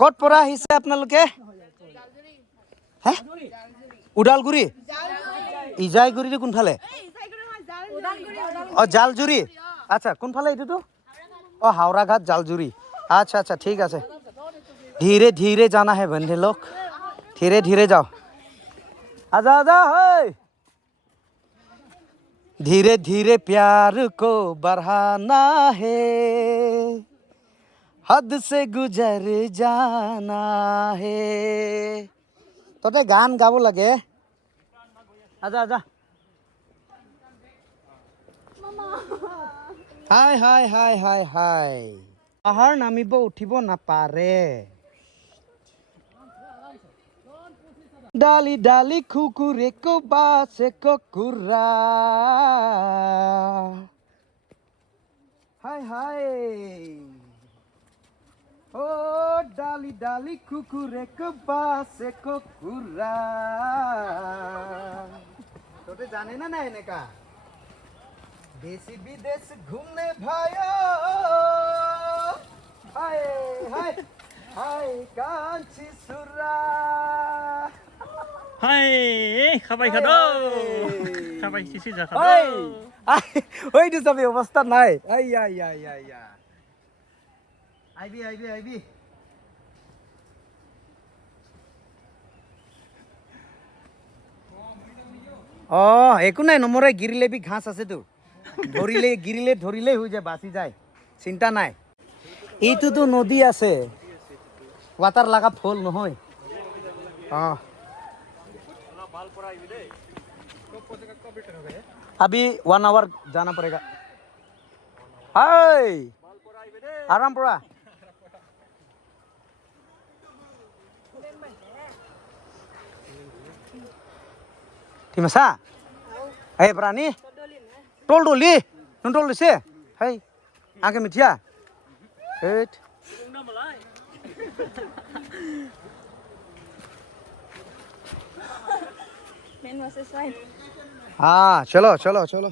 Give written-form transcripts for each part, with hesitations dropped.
ক'ত পৰা আহিছে আপোনালোকে? হে ওদালগুৰি ইজাইগুৰি কোনফালে? জালজুৰি। আচ্ছা কোনফালে এইটোতো? हावड़ाघाट जालजुरी। अच्छा अच्छा ठीक है। धीरे धीरे जाना है बंदे लोग, धीरे धीरे जाओ। आजा आजा है। धीरे धीरे प्यार को बढ़ाना है, हद से गुजर जाना है। तो गान गाब लगे। आजा आजा। हाय हाय हाय हाय हाय पाहाड़ नामिब उठिब नापारे डाली डाली खुकुरे को बासे को कुर्रा हाय हाय ओ डाली डाली खुकुरे को बासे को कुर्रा तो जाने ना ना इन्हें का देसी विदेश घूमने भाइयों हाय हाय हाय कांची सुरा हाय खाबाय खादो खाबाय किसी जा खादो ओइ दु सब अवस्था নাই আইয়া আইয়া আইয়া আইয়া আইবি আইবি আইবি একো নাই নমৰে গিৰিলে বি ঘাস আছে তো ধরিলে গিরিলে ধরিলে হয়ে যায় বাঁচি যায় চিন্তা নাই এইটো তো নদী আছে ওয়াটার লাগা ফল নহয় अभी 1 आवर जाना पड़ेगा हाय आराम पड़ा Timasa hey berani tol doli nonton lise hey angke media hey हाँ चलो चलो चलो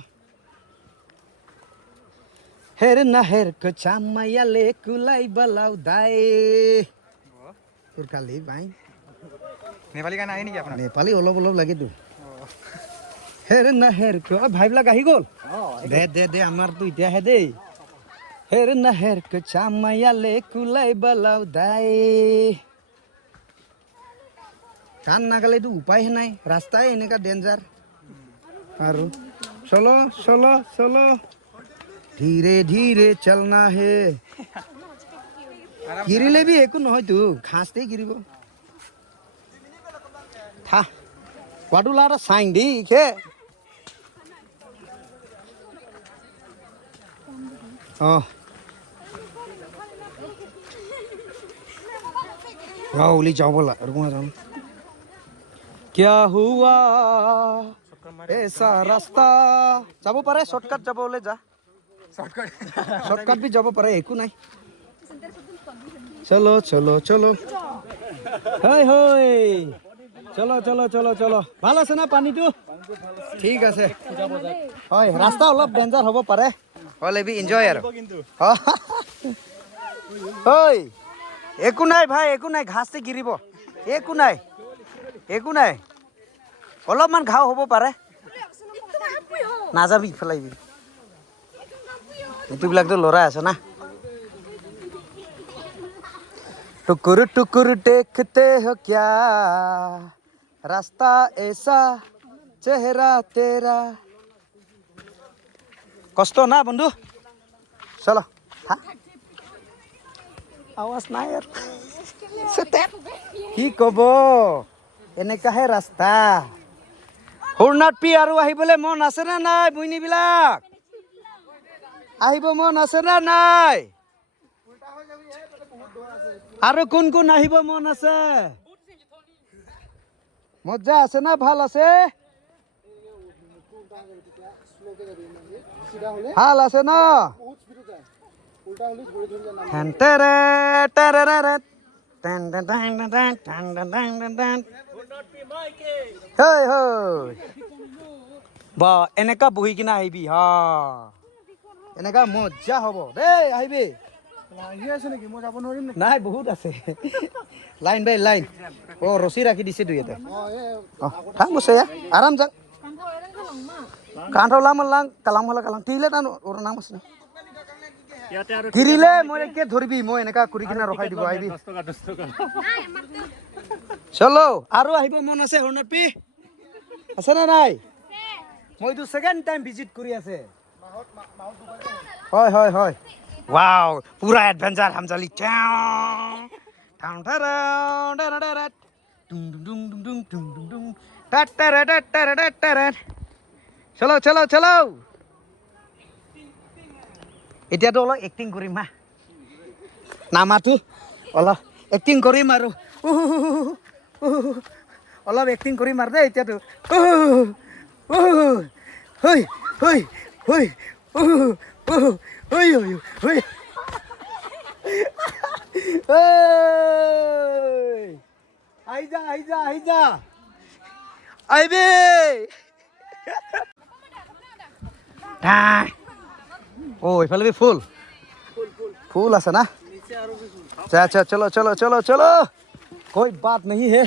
हेर ना हेर को चामया ले कुलाई बलाउ दाई पुरकाली भाई नेपाली गाना आए नहीं क्या अपना नेपाली ओलब ओलब लगे तू हेर ना हेर को भाई लगा ही गोल दे दे दे हमार तू इतिया है दे हेर ना हेर को चामया ले कुलाई बलाउ दाई कान नागाले तो उपाय है नहीं रास्ता है इन्हें का डेंजर आरु चलो चलो चलो धीरे धीरे चलना है गिरिले भी एक न तू खासते गिरिब था वाडुलारा साइन दी के उली जाओ बोला रुको जाओ क्या हुआ ऐसा रास्ता जाबो पारे शॉर्टकट जाबो ले जा शॉर्टकट भी जाबो पारे एकु नहीं चलो चलो चलो हाय हाय चलो चलो चलो चलो ভালো আছে না পানীটো ঠিক আছে হয় রাস্তা অলপ ডেঞ্জার হ'ব পারে হলে বি এনজয় আর ওই একু নাই ভাই একু নাই ঘাসে গিরিব একু নাই অলপমান ঘাও হ'ব পাৰে নাযাবি ফেলাইবি এইটোবিলাক তো লৰাই আছে না टुकुर टुकुर देखते हो क्या रास्ता ऐसा चेहरा तेरा कष्ट ना बंधु चलो आवाज ना यार কি কব এনেকাহে ৰাস্তা হুৰনাত পি আৰু আহিবলৈ মন আছে না নাই বুইনিবিলাক আহিব মন আছে না নাই আৰু কোন কোন আহিব মন আছে মজা আছে না ভাল আছে ভাল আছে না টেৰে টেৰে ten ten ten ten ten ten ten ten hey hey বা এনেকা বহি কিনা আহিবি হা এনেকা মজা হ'ব দেই আহিবি নাই বহুত আছে লাইন বাই লাইন অ ৰছী ৰাখি দিছে দুই এটা থাক বসে আৰাম যাক কাণ্ঠলা মাল্লাং কালাম হলা কালাম তিলে টানো ওৰ নাম আছে তিৰিলে মই একে ধৰিবি মই এনেকা কৰি কিনা ৰখাই দিব আহিবি চলো আৰু আহিব মন আছে হৰ্ণপি আছে না নাই মইতো সেকেন্ড টাইম ভিজিট কৰি আছে হয় হয় হয় ওয়াও পুরা এডভেঞ্চার হামজালি টাউ টাউ টারাউ টুং টুং টুং টুং টুং টুং টুং টাটারাটাটারাটারা চলো চলো চলো এতিয়াতো অলপ এক্টিং কৰিম মা নামাটো অলপ এক্টিং কৰিম আৰু অলপ এক্টিং কৰিম আৰু দেই এতিয়াতো হই হই হই হই হই হই আইজা আইজা আইজা আইবে ও এফালে भी ফুল फूल আছে না अच्छा अच्छा चलो चलो चलो चलो कोई बात नहीं है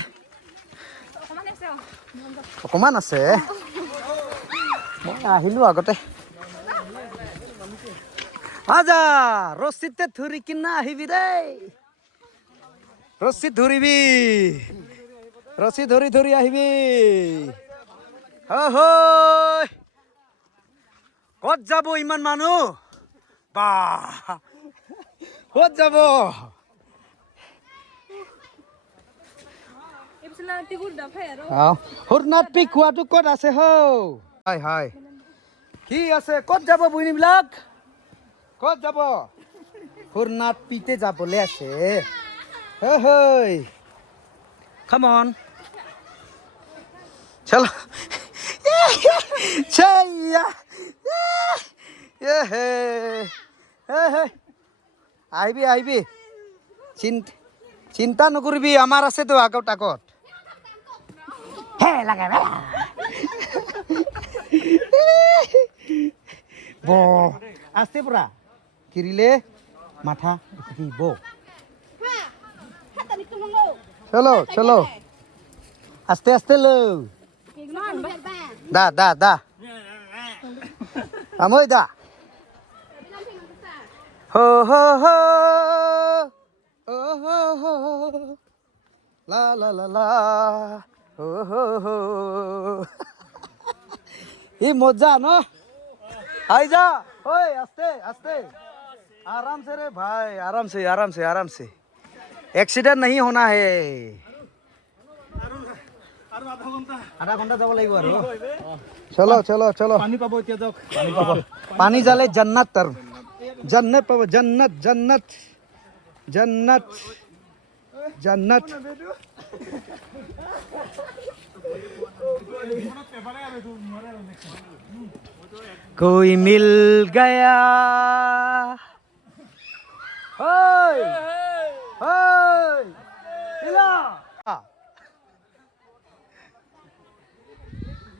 অকমান আছে মই আহিলো আগতে আজা ৰছিতে ধৰি কিনা আহিবি দেই ৰছি ধৰিবি ৰছি ধৰি ধৰি আহিবি হয় ক'ত যাব ইমান মানুহ বা ক'ত যাব হৰনাথ পিক খোৱাটো ক'ত আছে হৌ হয় হয় কি আছে ক'ত যাব বুঢ়ীবিলাক ক'ত যাব হৰনাথ পিতে যাবলৈ আছে হয় come on চলো চৈয়া আহিবি আহিবি চিন্তা নকৰিবি আমাৰ আছেতো আগত আগত হে লাগে ব আস্তে পুরা কিরিলে মাথা দিব চলো চলো আস্তে আস্তে লো দা দা দা আমই দা হো হো হো ও হো হো লা লা লা লা ও হো হো ये मजा ना आई जा ओए आस्ते आस्ते आराम से रे भाई आराम से आराम से आराम से एक्सीडेंट नहीं होना है आधा घंटा যাব লাগিব আৰু চলো চলো চলো পানী পাবো এতিয়া যাওক পানী পাবো পানী জালে জান্নাত আৰু জান্নাত পাবো জান্নাত জান্নাত জান্নাত জান্নাত कोई मिल गया ओए ओए मिला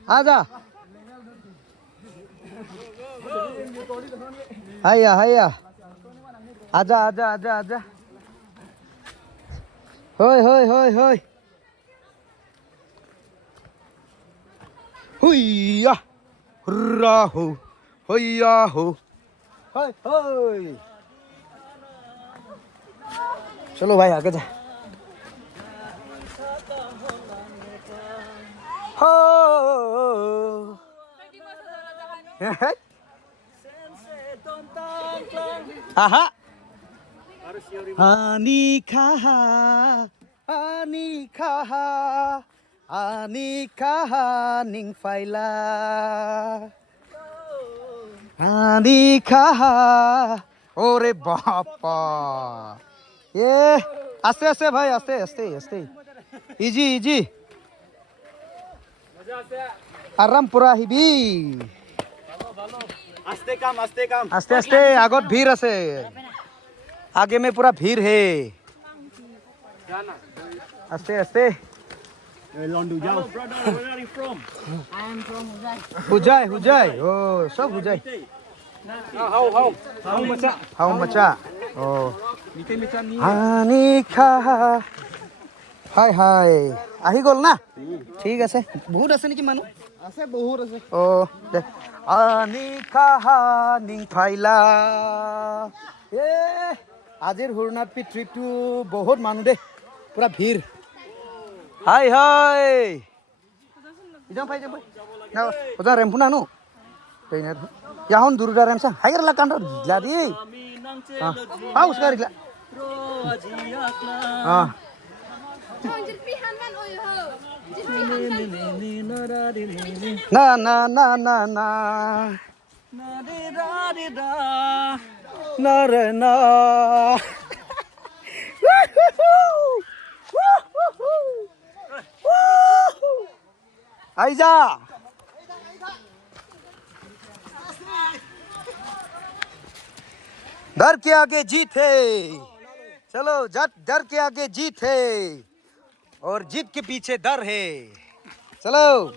आजा हाया हाया आजा आजा आजा आजा होय होय होय होय हुइया राहु हुइया हो होय होय चलो भाई आगे जा हो आहा आनी खाहा आनी खाहा आनी खाहा निंग फाइला आनी खाहा ओरे बापा ये आस्ते आस्ते भाई आस्ते आस्ते आस्ते इजी इजी आराम पूरा हिबी आस्ते काम आस्ते आस्ते आगत भीड़ আছে आगे में पूरा भीड़ है आस्ते आस्ते Hello, brother. Where are you from? Hujai. Oh, सब Hujai. How much? Oh. Anika. Hi. আহি গ'ল না ঠিক আছে বহুত আছে নেকি মানুহ আছে বহুত আছে ও দে আনিকা নিং ফাইলা এ আজিৰ হুৰনাথপি ট্ৰিপটো বহুত মানুহ দে পুৰা ভিৰ হাই ইদম পাই যাব না ওজা ৰেম্পু নানো পেইনাৰ ইয়াহন দুৰ্গা ৰেমছা হাইৰ লা কাণ্ড লাদি হাউস গাৰিলা Na na na na na na re na Aiza डर के आगे जीत है चलो डर के आगे जीत है और जीत के पीछे डर है चलो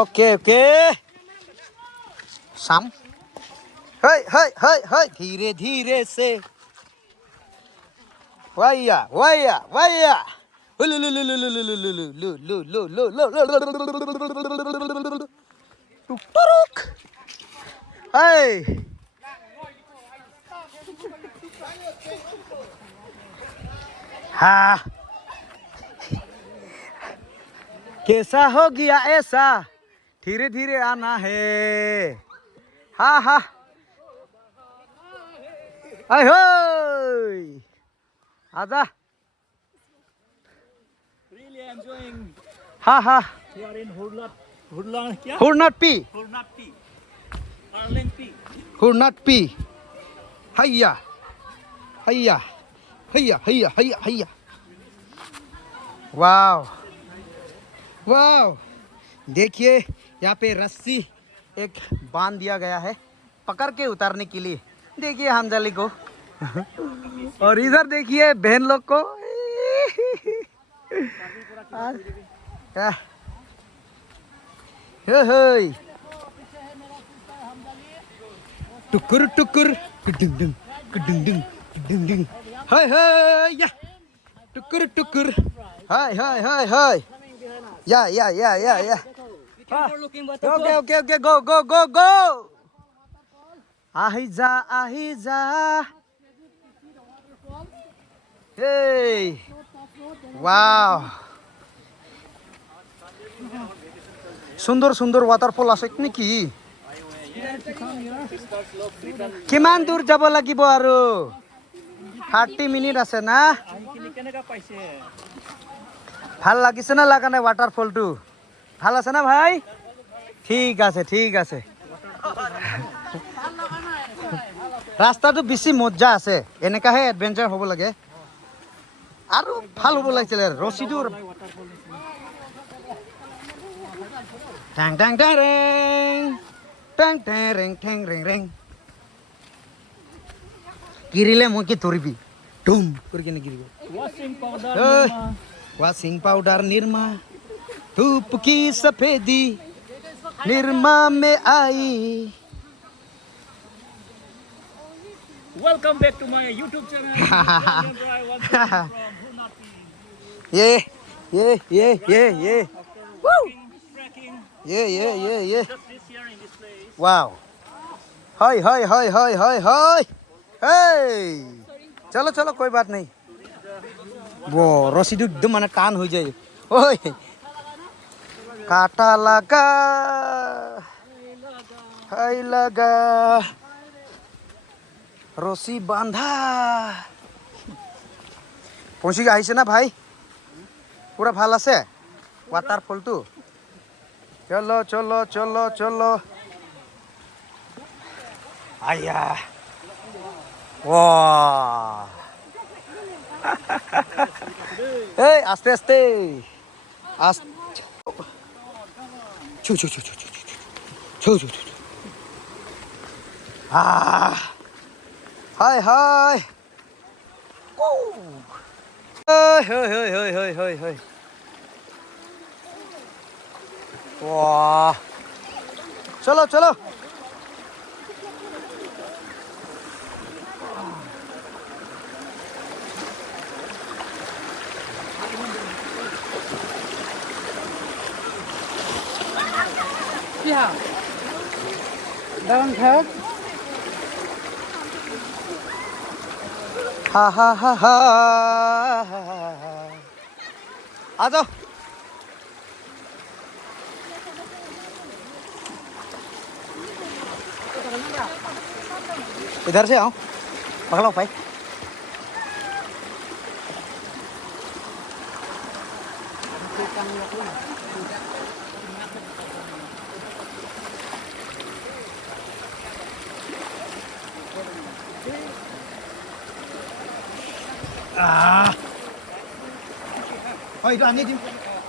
ओके शाम हाय धीरे धीरे से वाया हाय हाँ कैसा हो गया ऐसा धीरे धीरे आना है हाँ आय हो आजा Really enjoying. हाँ You are in Hurlan क्या? हुरनाथपी Arlenpi. हुरनाथपी हैया वाव देखिए यहाँ पे रस्सी एक बांध दिया गया है पकड़ के उतारने के लिए देखिए हमजाली को और इधर देखिए बहन लोग को टुकुर कुडुंग हाय या टुकुर हाय या ओके गो आही जा हे वाव সুন্দৰ ৱাটাৰফল আছে নেকি কিমান দূৰ যাব লাগিব আৰু 30 মিনিট আছে না ভাল লাগিছে না লাগা নাই ৱাটাৰফলটো ভাল আছে না ভাই ঠিক আছে ৰাস্তাটো বেছি মজা আছে এনেকাহে এডভেঞ্চাৰ হ'ব লাগে আৰু ভাল হ'ব লাগিছিল ৰছিটোৰ টাং ৰেং গিৰিলে মই কি ধৰিবি ডুম কৰি কেনে গিৰিব washing powder निर्मा धूप की सफेदी निर्मा में आई Welcome back to my YouTube channel. ये Woo! ये Just this year in this place. Wow हाय चलो कोई बात नहीं वो रस्सीটো एकदम মানে টান হৈ যায় ওই কাটা লাগা হাই লাগা রশি বাঁধা পৌঁছি আহিছে না ভাই পুরা ভাল আছে ওয়াটারফলটো চলো আয়া ওয়া এই আস্তে ছু হাই hơi hơi hơi hơi hơi hơi wow चलो चलो ha ha ha ha आ जाओ इधर से आओ पकड़ो भाई oh itu aneh Jim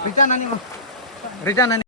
return aneh